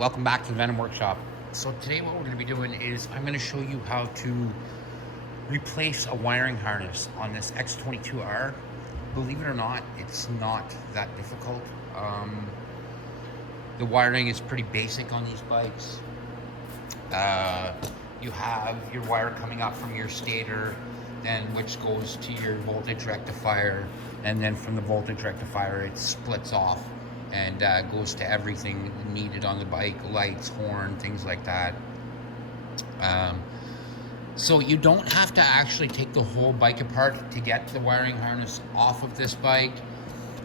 Welcome back to the Venom Workshop. So today what we're going to be doing is I'm going to show you how to replace a wiring harness on this X22R. Believe it or not, it's not that difficult. The wiring is pretty basic on these bikes. You have your wire coming up from your stator, then which goes to your voltage rectifier, and then from the voltage rectifier it splits off and goes to everything needed on the bike, lights, horn, things like that. So you don't have to actually take the whole bike apart to get the wiring harness off of this bike.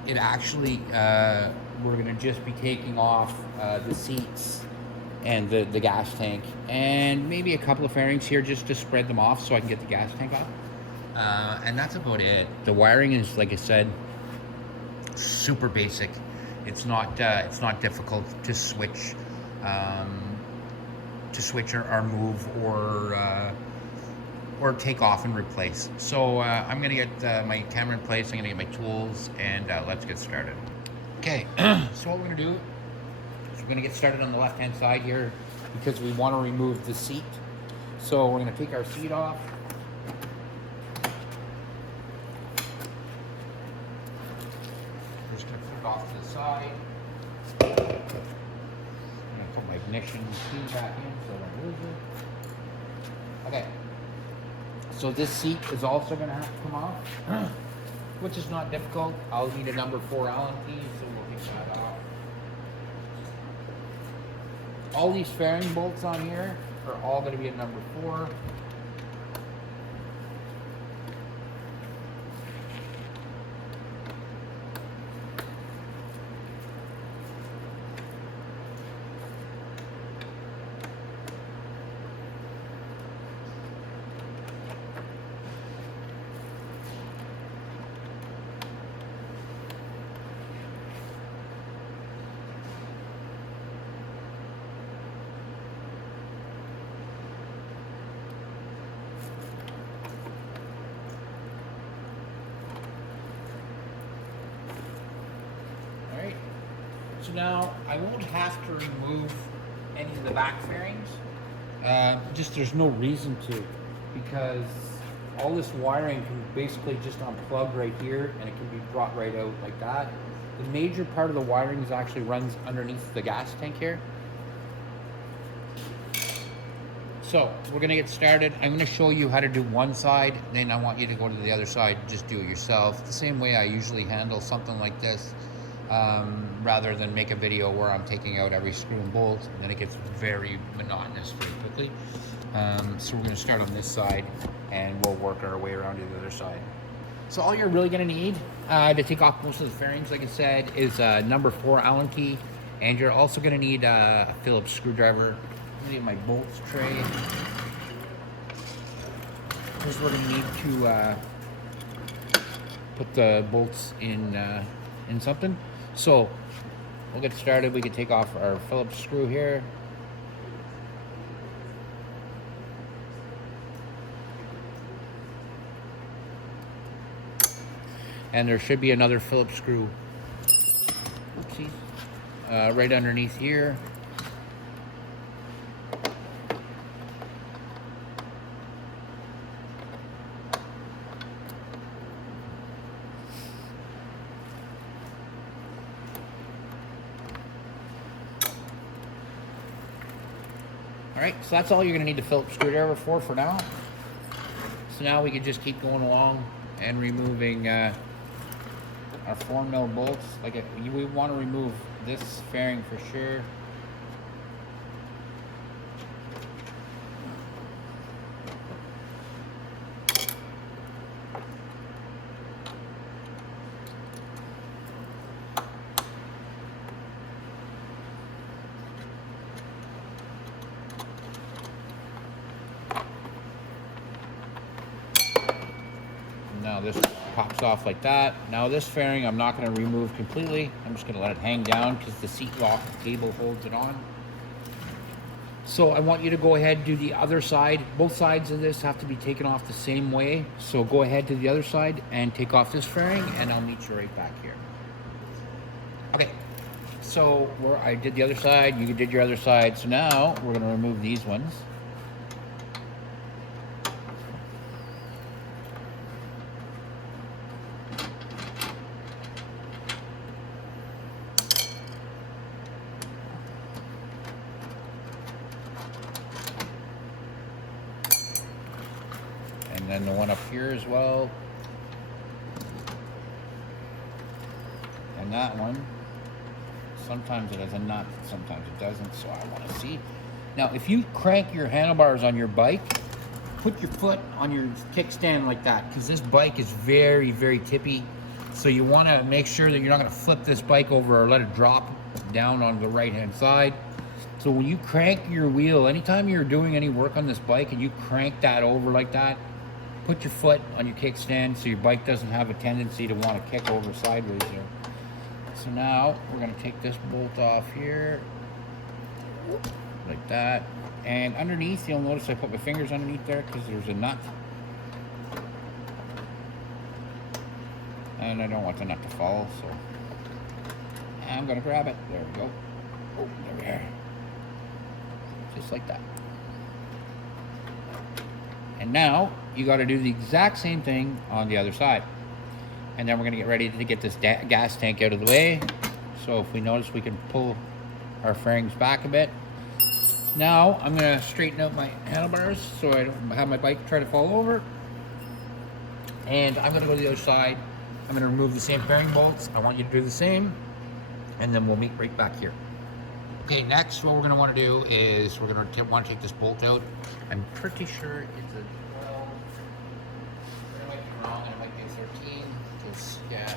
It actually, we're gonna just be taking off the seats and the gas tank, and maybe a couple of fairings here just to spread them off so I can get the gas tank off. And that's about it. The wiring is, like I said, super basic. It's not difficult to switch or move or take off and replace. So I'm gonna get my camera in place. I'm gonna get my tools, and let's get started. Okay, so what we're gonna do is we're gonna get started on the left-hand side here because we want to remove the seat. So we're gonna take our seat off. Just gonna put it off to the side. I'm gonna put my ignition key back in so I don't lose it. Okay. So this seat is also gonna have to come off, which is not difficult. I'll need a number 4 Allen key, so we'll take that off. All these fairing bolts on here are all gonna be a number 4. So now I won't have to remove any of the back fairings. Just there's no reason to, because all this wiring can basically just unplug right here and it can be brought right out like that. The major part of the wiring is actually runs underneath the gas tank here. So we're gonna get started. I'm gonna show you how to do one side, then I want you to go to the other side, just do it yourself. The same way I usually handle something like this. Rather than make a video where I'm taking out every screw and bolt, and then it gets very monotonous very quickly. So we're going to start on this side, and we'll work our way around to the other side. So all you're really going to need to take off most of the fairings, like I said, is a number 4 Allen key, and you're also going to need a Phillips screwdriver. I'm going to get my bolts tray. Because we're going to need to put the bolts in something. So we'll get started. We can take off our Phillips screw here. And there should be another Phillips screw, oopsie, right underneath here. Alright, so that's all you're going to need the Phillips screwdriver for now. So now we can just keep going along and removing our 4mm bolts. We want to remove this fairing for sure. Now this pops off like that. Now this fairing I'm not going to remove completely. I'm just going to let it hang down because the seat lock cable holds it on. So I want you to go ahead and do the other side. Both sides of this have to be taken off the same way. So go ahead to the other side and take off this fairing, and I'll meet you right back here. Okay, So I did the other side, you did your other side. So now we're gonna remove these ones. And then the one up here as well. And that one. Sometimes it has a nut, sometimes it doesn't, so I want to see. Now, if you crank your handlebars on your bike, put your foot on your kickstand like that, because this bike is very, very tippy. So you want to make sure that you're not going to flip this bike over or let it drop down on the right-hand side. So when you crank your wheel, anytime you're doing any work on this bike and you crank that over like that, put your foot on your kickstand so your bike doesn't have a tendency to want to kick over sideways there. So now we're going to take this bolt off here, like that. And underneath, you'll notice I put my fingers underneath there because there's a nut. And I don't want the nut to fall, so I'm going to grab it. There we go. Oh, there we are. Just like that. And now you got to do the exact same thing on the other side. And then we're going to get ready to get this gas tank out of the way. So if we notice, we can pull our fairings back a bit. Now I'm going to straighten out my handlebars so I don't have my bike try to fall over. And I'm going to go to the other side. I'm going to remove the same fairing bolts. I want you to do the same. And then we'll meet right back here. Okay, next what we're going to want to do is we're going to want to take this bolt out. I'm pretty sure it's a 12. I might be wrong, it might be a 13. Yeah.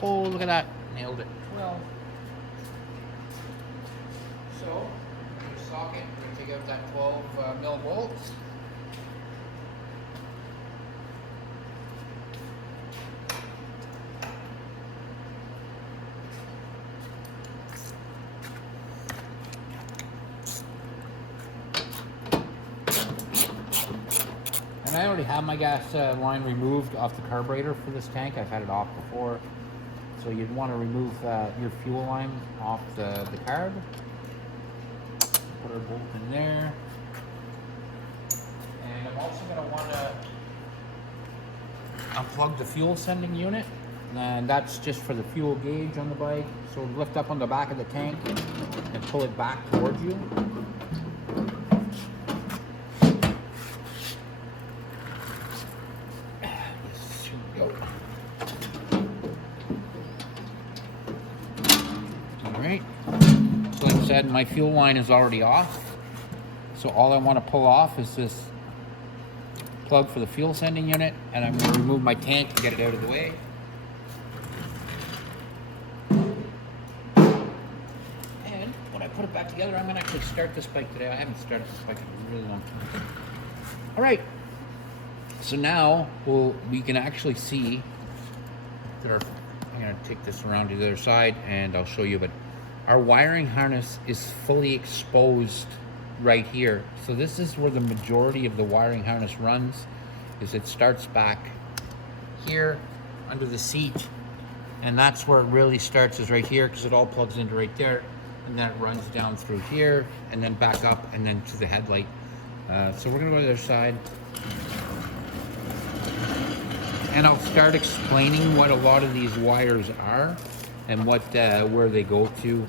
Oh, look at that. Nailed it. 12. So, your socket, we're going to take out that 12 mil bolts. And I already have my gas line removed off the carburetor for this tank. I've had it off before. So you'd want to remove your fuel line off the carb. Put our bolt in there. And I'm also going to want to unplug the fuel sending unit. And that's just for the fuel gauge on the bike. So lift up on the back of the tank and pull it back towards you. Alright, so like I said, my fuel line is already off. So all I want to pull off is this plug for the fuel sending unit, and I'm going to remove my tank to get it out of the way. And when I put it back together, I'm going to actually start this bike today. I haven't started this bike in a really long time. Alright, so now we can actually see that I'm going to take this around to the other side and I'll show you, but our wiring harness is fully exposed right here. So this is where the majority of the wiring harness runs, is it starts back here under the seat, and that's where it really starts, is right here, because it all plugs into right there, and then it runs down through here and then back up and then to the headlight. So we're going to go to the other side. And I'll start explaining what a lot of these wires are and what where they go to.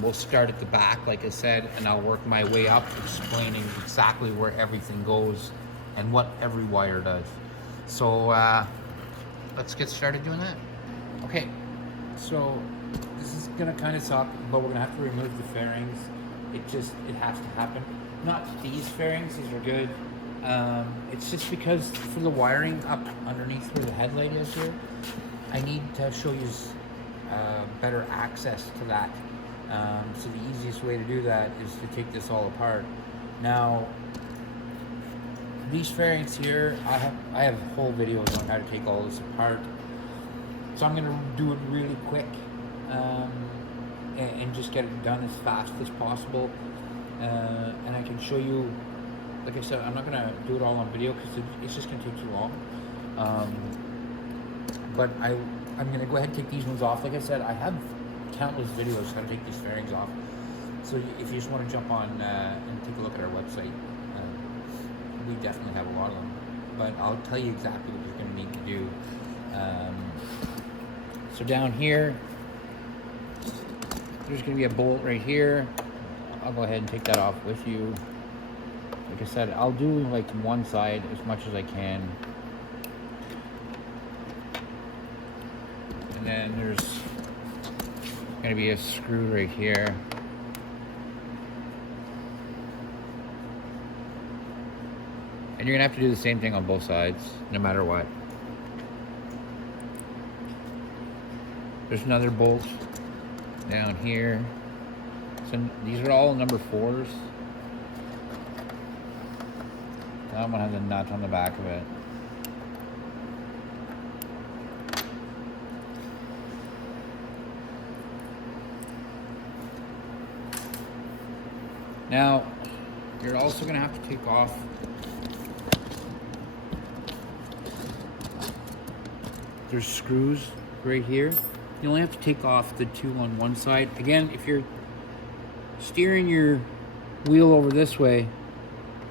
We'll start at the back, like I said, and I'll work my way up, explaining exactly where everything goes and what every wire does. So let's get started doing that. Okay, so this is gonna kind of suck, but we're gonna have to remove the fairings. It has to happen. Not these fairings, these are good. It's just because for the wiring up underneath where the headlight is here, I need to show you better access to that. So the easiest way to do that is to take this all apart. Now, these fairings here, I have whole videos on how to take all this apart. So I'm gonna do it really quick and just get it done as fast as possible. And I can show you. Like I said, I'm not going to do it all on video because it's just going to take too long. But I'm going to go ahead and take these ones off. Like I said, I have countless videos how to take these fairings off. So if you just want to jump on and take a look at our website, we definitely have a lot of them. But I'll tell you exactly what you're going to need to do. So down here, there's going to be a bolt right here. I'll go ahead and take that off with you. Like I said, I'll do like one side as much as I can. And then there's going to be a screw right here. And you're going to have to do the same thing on both sides, no matter what. There's another bolt down here. So these are all number 4s. That one has a nut on the back of it. Now, you're also going to have to take off there's screws right here. You only have to take off the 2 on one side. Again, if you're steering your wheel over this way,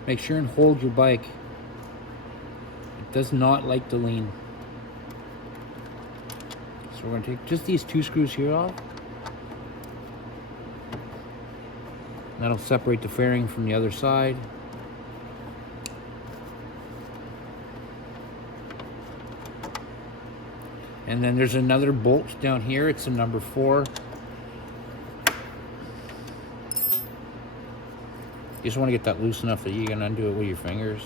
make sure and hold your bike. It does not like to lean. So we're going to take just these 2 screws here off. That'll separate the fairing from the other side. And then there's another bolt down here. It's a number 4. You just want to get that loose enough that you can undo it with your fingers.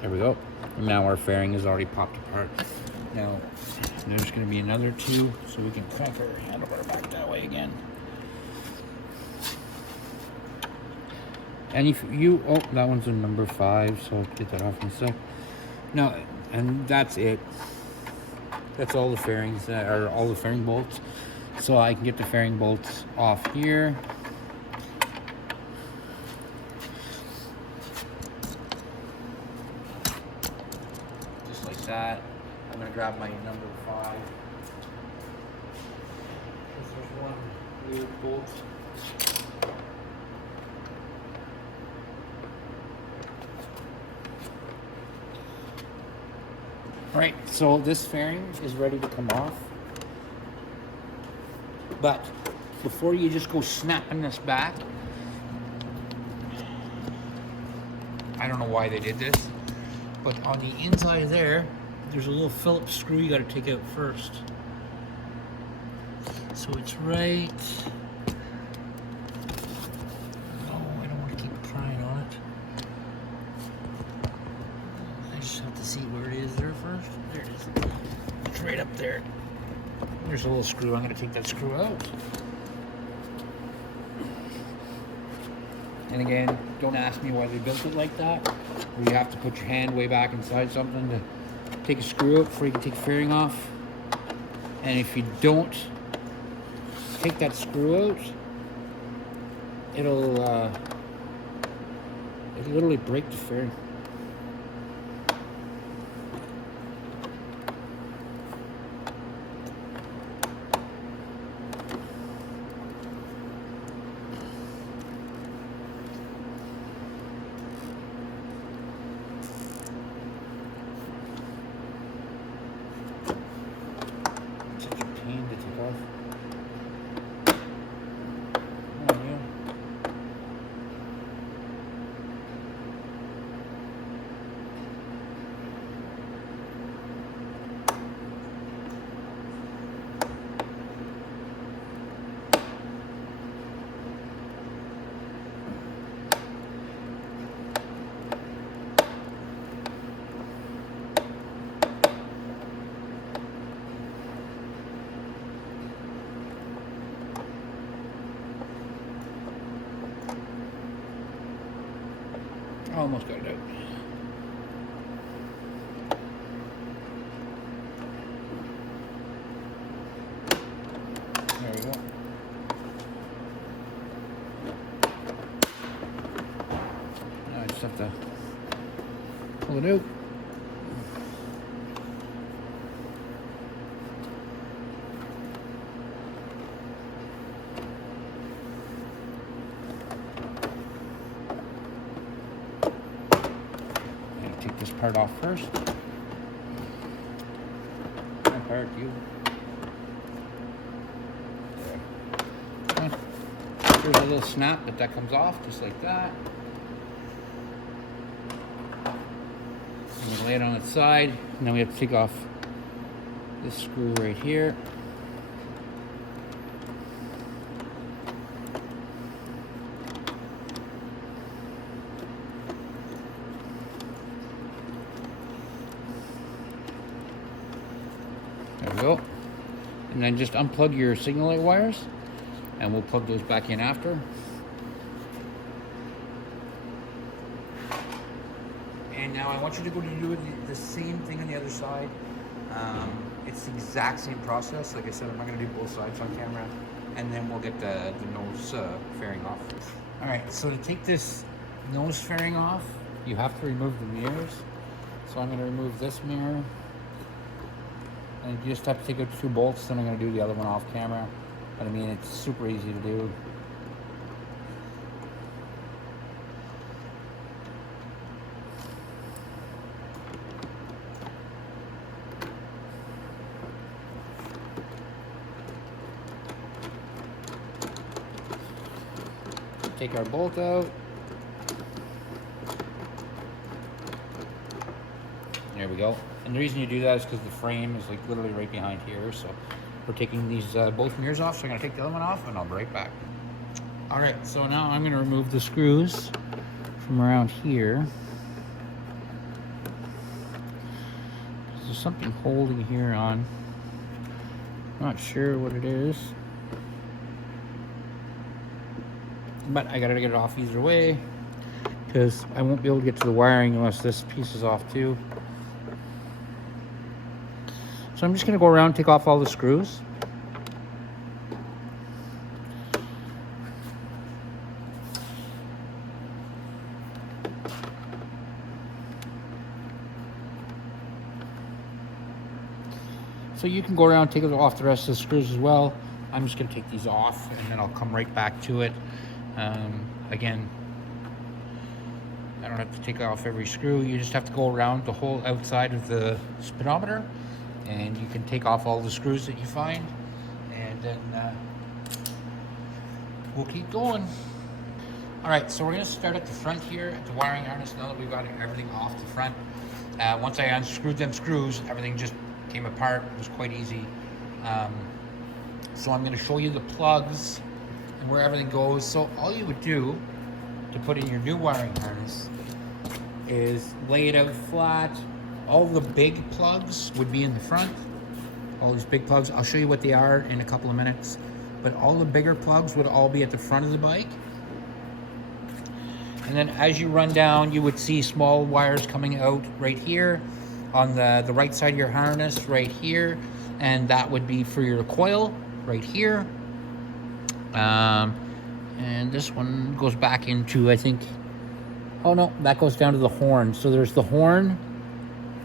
There we go. And now our fairing is already popped apart. Now, there's going to be another 2, so we can crank our handlebar back that way again. And if you, oh, that one's a number 5, so I'll get that off in a sec. No, and that's it. That's all the fairings, or all the fairing bolts. So I can get the fairing bolts off here. That. I'm going to grab my number 5. There's one weird bolt. Alright, so this fairing is ready to come off. But before you just go snapping this back, I don't know why they did this, but on the inside of there, there's a little Phillips screw you got to take out first. So it's right. Oh, I don't want to keep prying on it. I just have to see where it is there first. There it is. It's right up there. There's a little screw. I'm going to take that screw out. And again, don't ask me why they built it like that. Where you have to put your hand way back inside something to take a screw out before you can take the fairing off. And if you don't take that screw out, it'll literally break the fairing. Almost got it out. There we go. Now I just have to pull it out. Take this part off first. That part, you. There. There's a little snap, but that comes off just like that. And we lay it on its side, and then we have to take off this screw right here. There we go. And then just unplug your signal light wires, and we'll plug those back in after. And now I want you to go to do the same thing on the other side. It's the exact same process. Like I said, I'm not going to do both sides on camera. And then we'll get the nose fairing off. All right, so to take this nose fairing off, you have to remove the mirrors. So I'm going to remove this mirror. And you just have to take out 2 bolts, then I'm going to do the other one off camera. But I mean, it's super easy to do. Take our bolt out. There we go. And the reason you do that is because the frame is like literally right behind here. So we're taking these both mirrors off. So I'm gonna take the other one off and I'll be right back. All right, so now I'm gonna remove the screws from around here. There's something holding here on. Not sure what it is. But I gotta get it off either way because I won't be able to get to the wiring unless this piece is off too. So I'm just gonna go around and take off all the screws. So you can go around and take off the rest of the screws as well. I'm just gonna take these off and then I'll come right back to it. Again, I don't have to take off every screw. You just have to go around the whole outside of the speedometer and you can take off all the screws that you find, and then we'll keep going. All right, so we're gonna start at the front here at the wiring harness now that we've got everything off the front. Once I unscrewed them screws, everything just came apart. It was quite easy. So I'm gonna show you the plugs and where everything goes. So all you would do to put in your new wiring harness is lay it out flat. All the big plugs would be in the front. All these big plugs, I'll show you what they are in a couple of minutes. But all the bigger plugs would all be at the front of the bike. And then as you run down, you would see small wires coming out right here on the right side of your harness, right here. And that would be for your coil right here. And this one goes back into, I think, oh no, that goes down to the horn. So there's the horn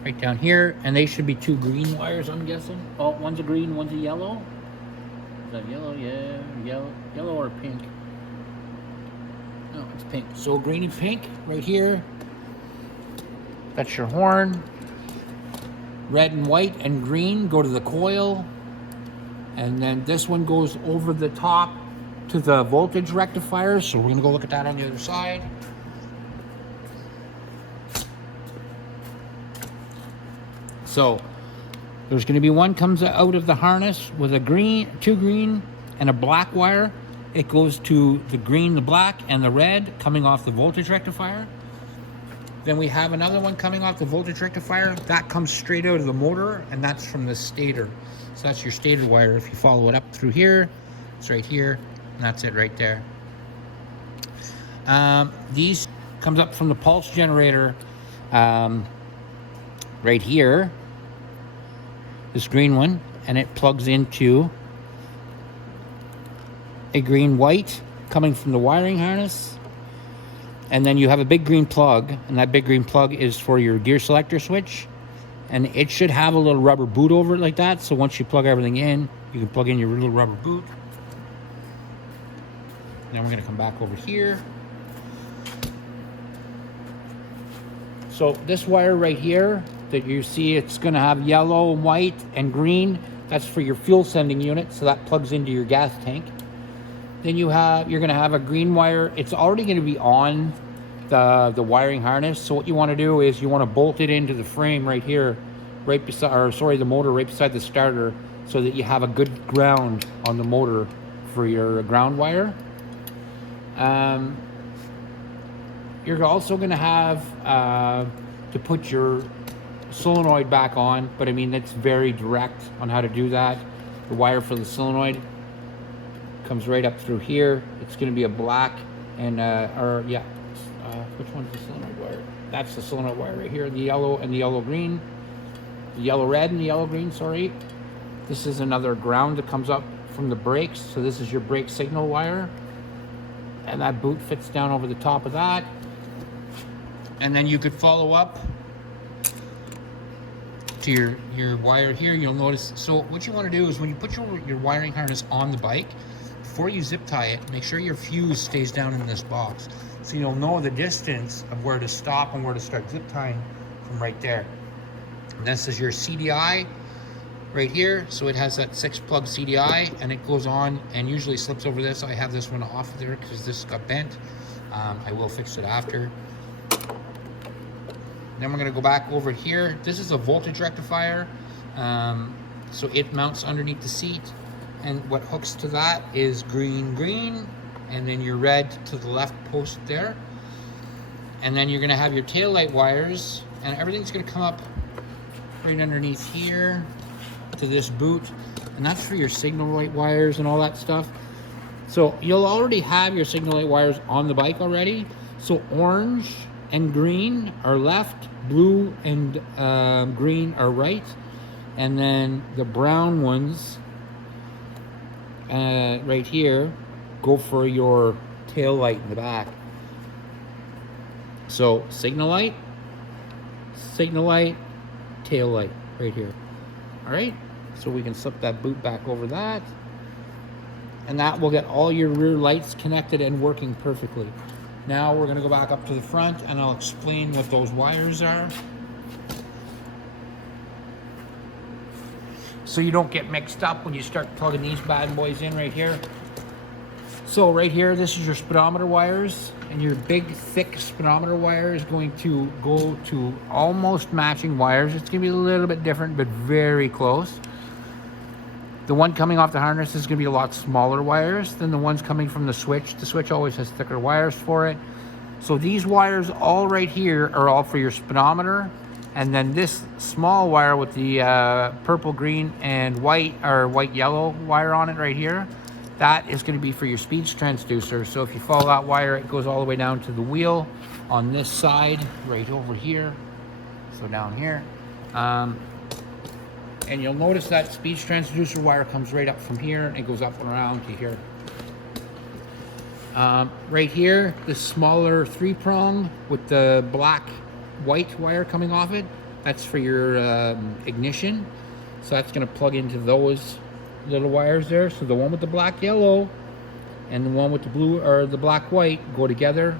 right down here, and they should be 2 green wires, I'm guessing. Oh, one's a green, one's a yellow. Is that yellow? Yeah, yellow or pink? No, it's pink. So green and pink right here. That's your horn. Red and white and green go to the coil. And then this one goes over the top to the voltage rectifier. So we're gonna go look at that on the other side. So there's gonna be one comes out of the harness with a green, 2 green and a black wire. It goes to the green, the black, and the red coming off the voltage rectifier. Then we have another one coming off the voltage rectifier. That comes straight out of the motor, and that's from the stator. So that's your stator wire. If you follow it up through here, it's right here, and that's it right there. These comes up from the pulse generator right here, this green one, and it plugs into a green white coming from the wiring harness. And then you have a big green plug, and that big green plug is for your gear selector switch. And it should have a little rubber boot over it like that. So once you plug everything in, you can plug in your little rubber boot. Then we're gonna come back over here. So this wire right here that you see, it's gonna have yellow, white, and green. That's for your fuel sending unit. So that plugs into your gas tank. Then you're gonna have a green wire. It's already gonna be on the wiring harness. So what you wanna do is you wanna bolt it into the frame right here, right beside, or sorry, the motor right beside the starter, so that you have a good ground on the motor for your ground wire. You're also gonna have to put your solenoid back on, but I mean, that's very direct on how to do that. The wire for the solenoid comes right up through here. It's going to be a black and which one's the solenoid wire? That's the solenoid wire right here, the yellow and the yellow green, the yellow red and the yellow green, sorry. This is another ground that comes up from the brakes. So this is your brake signal wire, and that boot fits down over the top of that. And then you could follow up to your wire here. You'll notice, so what you want to do is when you put your wiring harness on the bike, before you zip tie it, make sure your fuse stays down in this box, so you'll know the distance of where to stop and where to start zip tying from right there. And this is your CDI right here. So it has that 6-plug CDI, and it goes on and usually slips over this. I have this one off there because this got bent. I will fix it after. Then we're going to go back over here. This is a voltage rectifier. So it mounts underneath the seat. And what hooks to that is green, and then your red to the left post there. And then you're going to have your taillight wires, and everything's going to come up right underneath here to this boot. And that's for your signal light wires and all that stuff. So you'll already have your signal light wires on the bike already. So orange and green are left, blue and green are right, and then the brown ones right here go for your tail light in the back. So signal light, tail light right here. All right, so we can slip that boot back over that, and that will get all your rear lights connected and working perfectly. Now we're going to go back up to the front, and I'll explain what those wires are, so you don't get mixed up when you start plugging these bad boys in right here. So right here, this is your speedometer wires, and your big thick speedometer wire is going to go to almost matching wires. It's going to be a little bit different, but very close. The one coming off the harness is going to be a lot smaller wires than the ones coming from the switch. The switch always has thicker wires for it. So these wires all right here are all for your speedometer. And then this small wire with the purple, green, and white, or white-yellow wire on it right here, that is going to be for your speed transducer. So if you follow that wire, it goes all the way down to the wheel on this side, right over here. So down here. And you'll notice that speed transducer wire comes right up from here, and it goes up and around to here. Right here, the smaller 3-prong with the black-white wire coming off it, that's for your ignition. So that's going to plug into those little wires there. So the one with the black-yellow and the one with the blue, or the black-white, go together.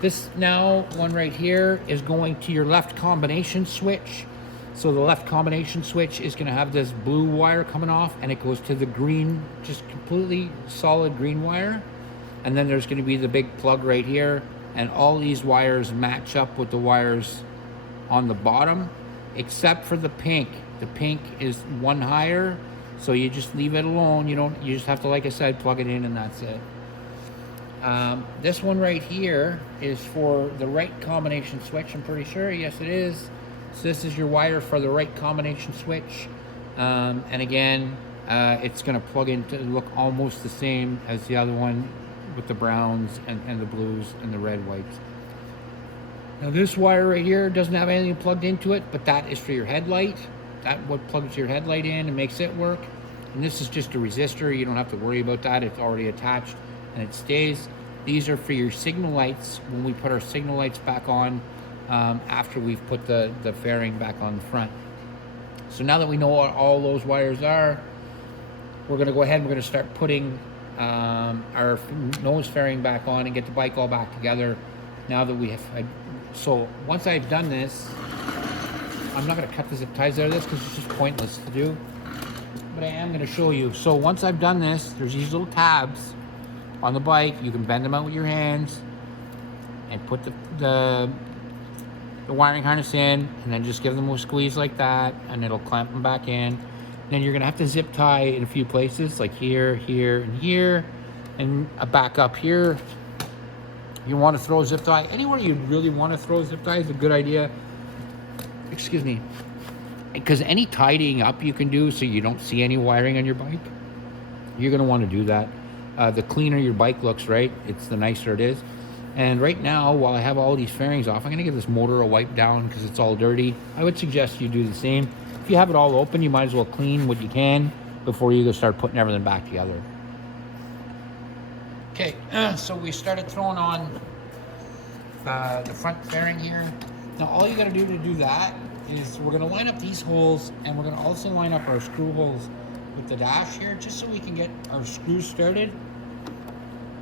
This now one right here is going to your left combination switch. So the left combination switch is going to have this blue wire coming off, and it goes to the green, just completely solid green wire. And then there's going to be the big plug right here, and all these wires match up with the wires on the bottom, except for the pink. The pink is one higher, so you just leave it alone. You just have to, like I said, plug it in, and that's it. This one right here is for the right combination switch, I'm pretty sure. Yes, it is. So this is your wire for the right combination switch. And again, it's going to plug in to look almost the same as the other one, with the browns and the blues and the red whites. Now this wire right here doesn't have anything plugged into it, but that is for your headlight. That what plugs your headlight in and makes it work. And this is just a resistor. You don't have to worry about that. It's already attached and it stays. These are for your signal lights when we put our signal lights back on after we've put the fairing back on the front. So now that we know what all those wires are, we're going to go ahead and we're going to start putting our nose fairing back on and get the bike all back together. Now that we have, so once I've done this, I'm not going to cut the zip ties out of this because it's just pointless to do, but I am going to show you. So once I've done this, there's these little tabs on the bike. You can bend them out with your hands and put the wiring harness in, and then just give them a squeeze like that, and it'll clamp them back in. Then you're gonna have to zip tie in a few places, like here, here, and here, and a back up here. You want to throw a zip tie anywhere you really want to throw a zip tie is a good idea. Excuse me, because any tidying up you can do so you don't see any wiring on your bike, you're gonna want to do that. The cleaner your bike looks, right, it's the nicer it is. And right now, while I have all these fairings off, I'm gonna give this motor a wipe down because it's all dirty. I would suggest you do the same. If you have it all open, you might as well clean what you can before you start putting everything back together. Okay, so we started throwing on the front fairing here. Now all you gotta do to do that is we're gonna line up these holes, and we're gonna also line up our screw holes with the dash here, just so we can get our screws started.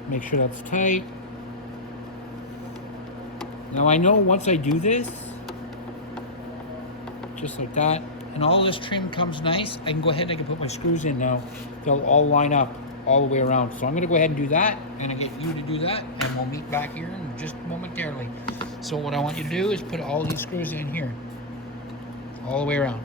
Make sure that's tight. Now I know once I do this, just like that, and all this trim comes nice, I can go ahead and I can put my screws in now. They'll all line up all the way around. So I'm gonna go ahead and do that, and I get you to do that, and we'll meet back here in just momentarily. So what I want you to do is put all these screws in here, all the way around.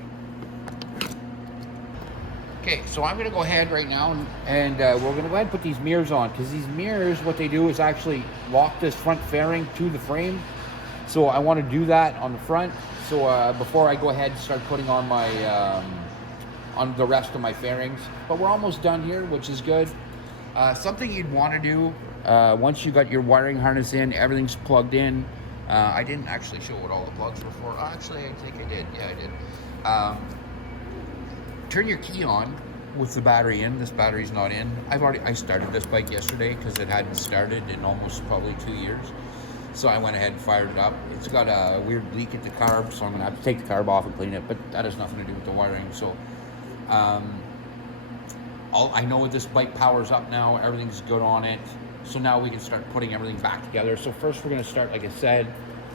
Okay, so I'm gonna go ahead right now and we're gonna go ahead and put these mirrors on, because these mirrors, what they do is actually lock this front fairing to the frame. So I want to do that on the front. So before I go ahead and start putting on my on the rest of my fairings, but we're almost done here, which is good. Something you'd want to do once you got your wiring harness in, everything's plugged in. I didn't actually show what all the plugs were for. Actually, I think I did. Yeah, I did. Turn your key on with the battery in. This battery's not in. I started this bike yesterday because it hadn't started in almost probably 2 years. So I went ahead and fired it up. It's got a weird leak at the carb, so I'm gonna have to take the carb off and clean it, but that has nothing to do with the wiring. So I know this bike powers up now, everything's good on it. So now we can start putting everything back together. So first we're gonna start, like I said,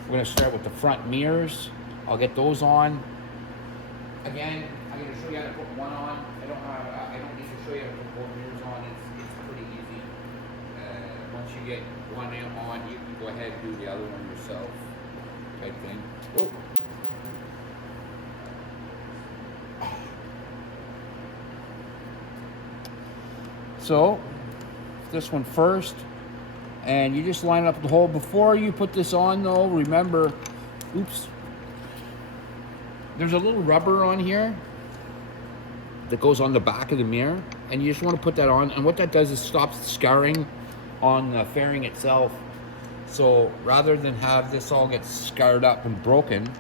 we're gonna start with the front mirrors. I'll get those on. Again, I'm gonna show you how to put one on. I don't need to show you how to put both mirrors on. It's pretty easy. Once you get one on, you can go ahead and do the other one yourself, type thing. Oh. So, this one first, and you just line up the hole. Before you put this on though, remember, oops, there's a little rubber on here that goes on the back of the mirror, and you just want to put that on, and what that does is stops the scarring on the fairing itself. So rather than have this all get scarred up and broken,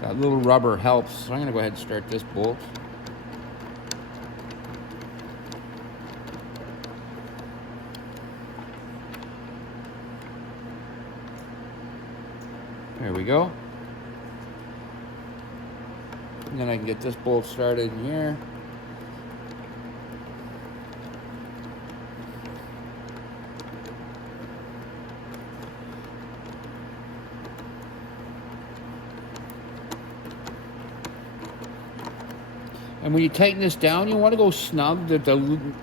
that little rubber helps. So I'm going to go ahead and start this bolt. There we go. And then I can get this bolt started in here. And when you tighten this down, you want to go snug that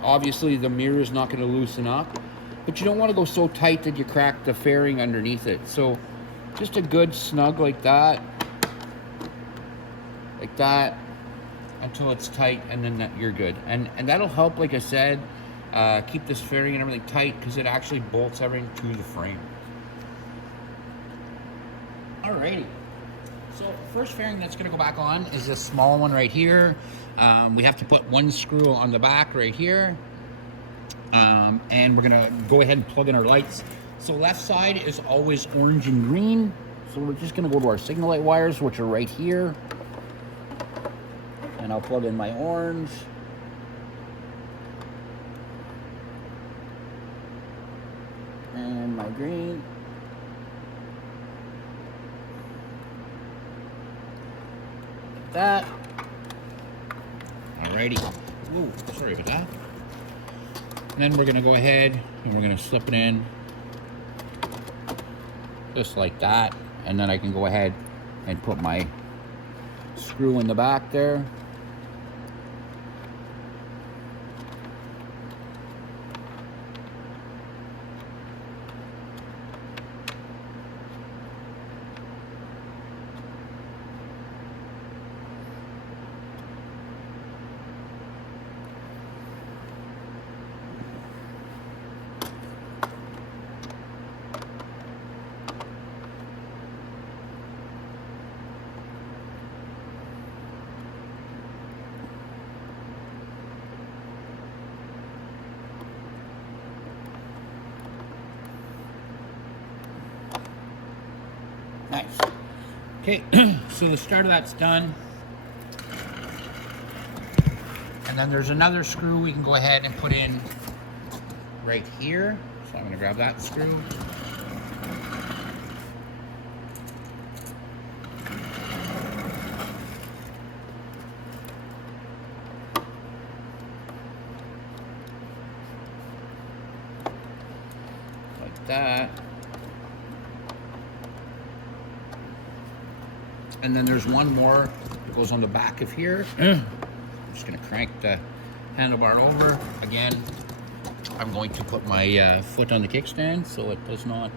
obviously the mirror is not going to loosen up, but you don't want to go so tight that you crack the fairing underneath it. So just a good snug like that, until it's tight, and then you're good. And that'll help, like I said, keep this fairing and everything tight, because it actually bolts everything to the frame. Alrighty. So first fairing that's going to go back on is this small one right here. We have to put one screw on the back right here. And we're going to go ahead and plug in our lights. So left side is always orange and green. So we're just going to go to our signal light wires, which are right here. And I'll plug in my orange. And my green. That. Alrighty. Whoa, sorry about that. And then we're going to go ahead and we're going to slip it in just like that. And then I can go ahead and put my screw in the back there. Nice. Okay, so the start of that's done. And then there's another screw we can go ahead and put in right here. So I'm going to grab that screw. Like that. And then there's one more that goes on the back of here. I'm just going to crank the handlebar over. Again, I'm going to put my foot on the kickstand so it does not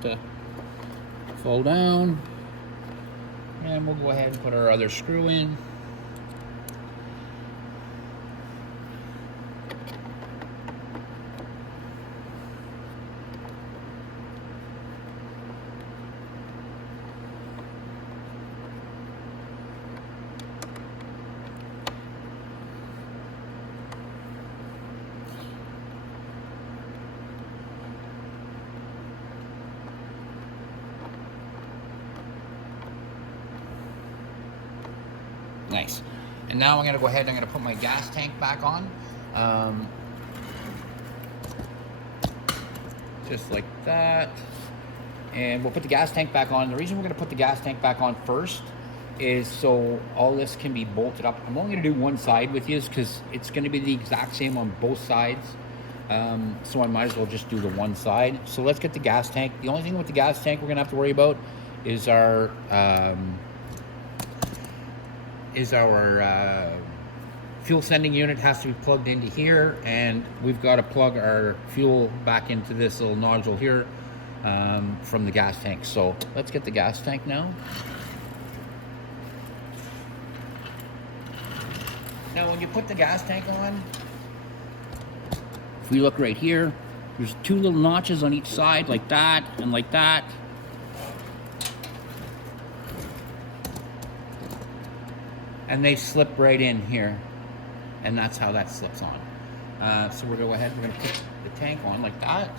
fall down. And we'll go ahead and put our other screw in. Nice. And now I'm going to go ahead and I'm going to put my gas tank back on. Just like that. And we'll put the gas tank back on. The reason we're going to put the gas tank back on first is so all this can be bolted up. I'm only going to do one side with you because it's going to be the exact same on both sides. So I might as well just do the one side. So let's get the gas tank. The only thing with the gas tank we're going to have to worry about is our fuel sending unit has to be plugged into here, and we've got to plug our fuel back into this little nodule here from the gas tank. So let's get the gas tank now. Now when you put the gas tank on, if we look right here, there's two little notches on each side like that and like that. And they slip right in here, and that's how that slips on. So we're going to go ahead, we're going to put the tank on like that.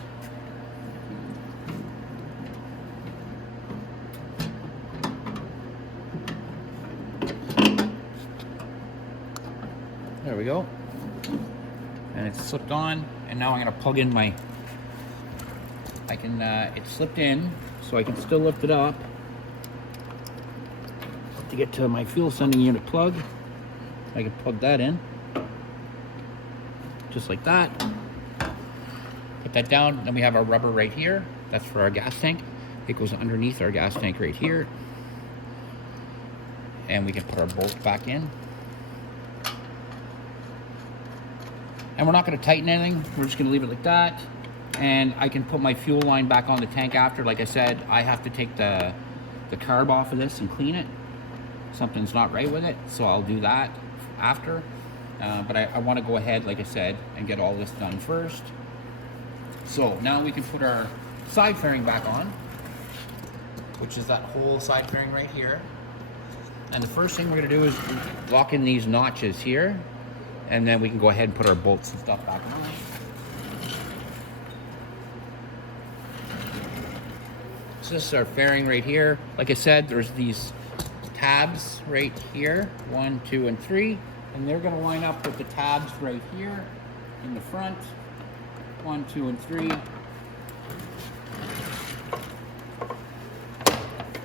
There we go. And it's slipped on, and now I'm going to plug in my, it's slipped in, so I can still lift it up. To get to my fuel sending unit plug, I can plug that in just like that. Put that down. Then we have our rubber right here. That's for our gas tank. It goes underneath our gas tank right here, and we can put our bolt back in. And we're not going to tighten anything. We're just going to leave it like that. And I can put my fuel line back on the tank after. Like I said, I have to take the carb off of this and clean it. Something's not right with it, so I'll do that after. But I want to go ahead, like I said, and get all this done first. So now we can put our side fairing back on, which is that whole side fairing right here. And the first thing we're gonna do is lock in these notches here, and then we can go ahead and put our bolts and stuff back on. So this is our fairing right here. Like I said, there's these tabs right here, 1, 2, and 3, and they're gonna line up with the tabs right here in the front, 1, 2, and 3.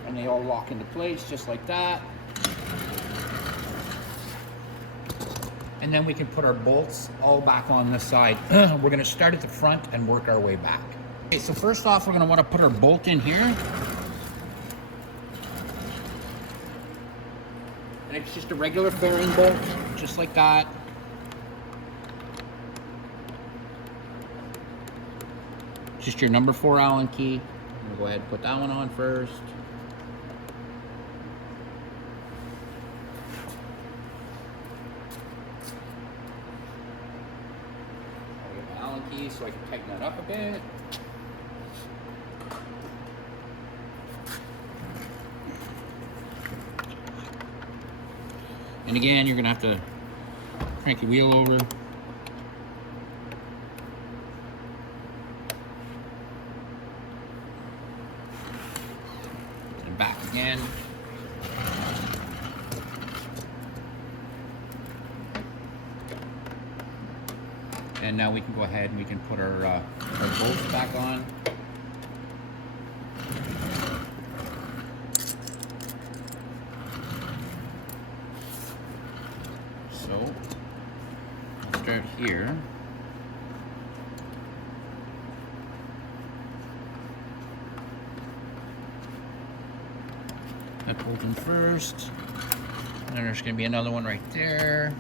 And they all lock into place just like that. And then we can put our bolts all back on this side. We're gonna start at the front and work our way back. Okay, so first off, we're gonna wanna put our bolt in here. And it's just a regular fairing bolt, just like that. Just your number 4 Allen key. I'm gonna go ahead and put that one on first. So I can tighten that up a bit. And again, you're gonna have to crank your wheel over. And back again. And now we can go ahead and we can put our bolts back on. So, we'll start here. That bolt in first. And then there's going to be another one right there.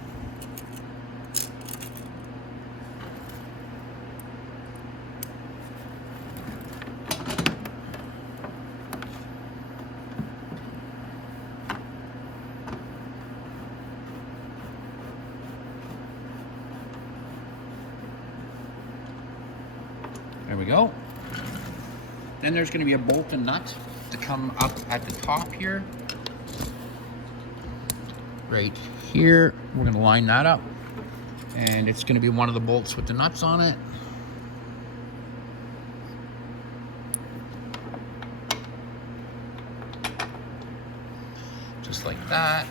There we go. Then there's going to be a bolt and nut to come up at the top here. Right here. We're going to line that up. And it's going to be one of the bolts with the nuts on it. Just like that.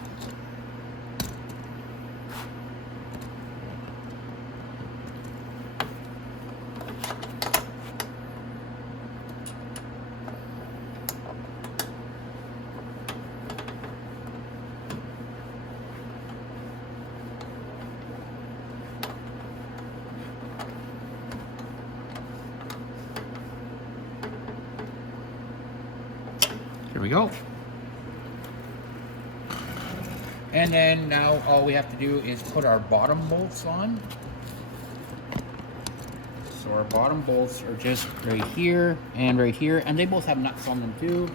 Here we go. And then now all we have to do is put our bottom bolts on. So our bottom bolts are just right here, and they both have nuts on them too.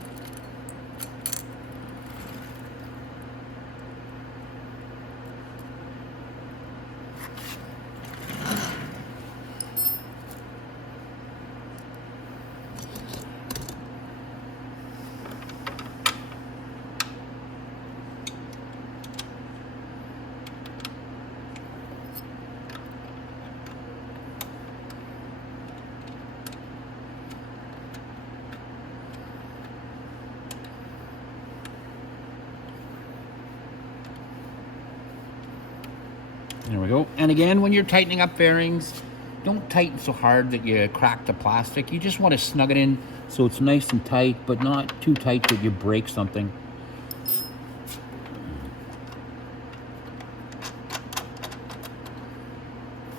There we go. And again, when you're tightening up bearings, don't tighten so hard that you crack the plastic. You just want to snug it in so it's nice and tight, but not too tight that you break something.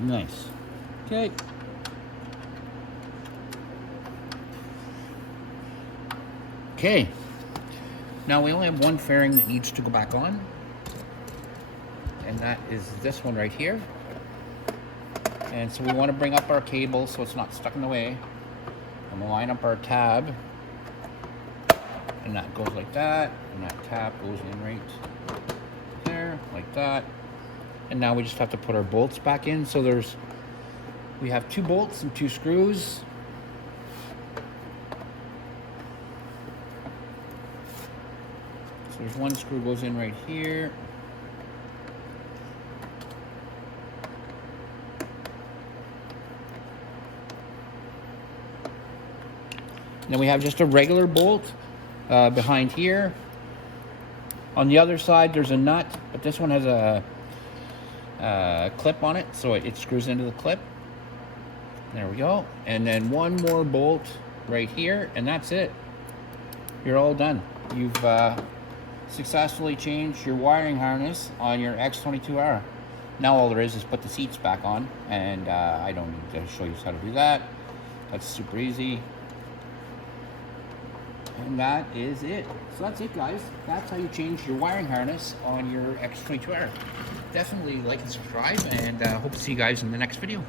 Nice. Okay. Okay. Now we only have one fairing that needs to go back on. And that is this one right here. And so we want to bring up our cable so it's not stuck in the way. And we'll line up our tab. And that goes like that. And that tab goes in right there, like that. And now we just have to put our bolts back in. So we have 2 bolts and 2 screws. So there's one screw goes in right here. Then we have just a regular bolt behind here. On the other side, there's a nut, but this one has a clip on it, so it screws into the clip. There we go. And then one more bolt right here, and that's it. You're all done. You've successfully changed your wiring harness on your X22R. Now all there is put the seats back on, and I don't need to show you how to do that. That's super easy. And that is it. So that's it, guys. That's how you change your wiring harness on your X22R. Definitely like and subscribe, and hope to see you guys in the next video.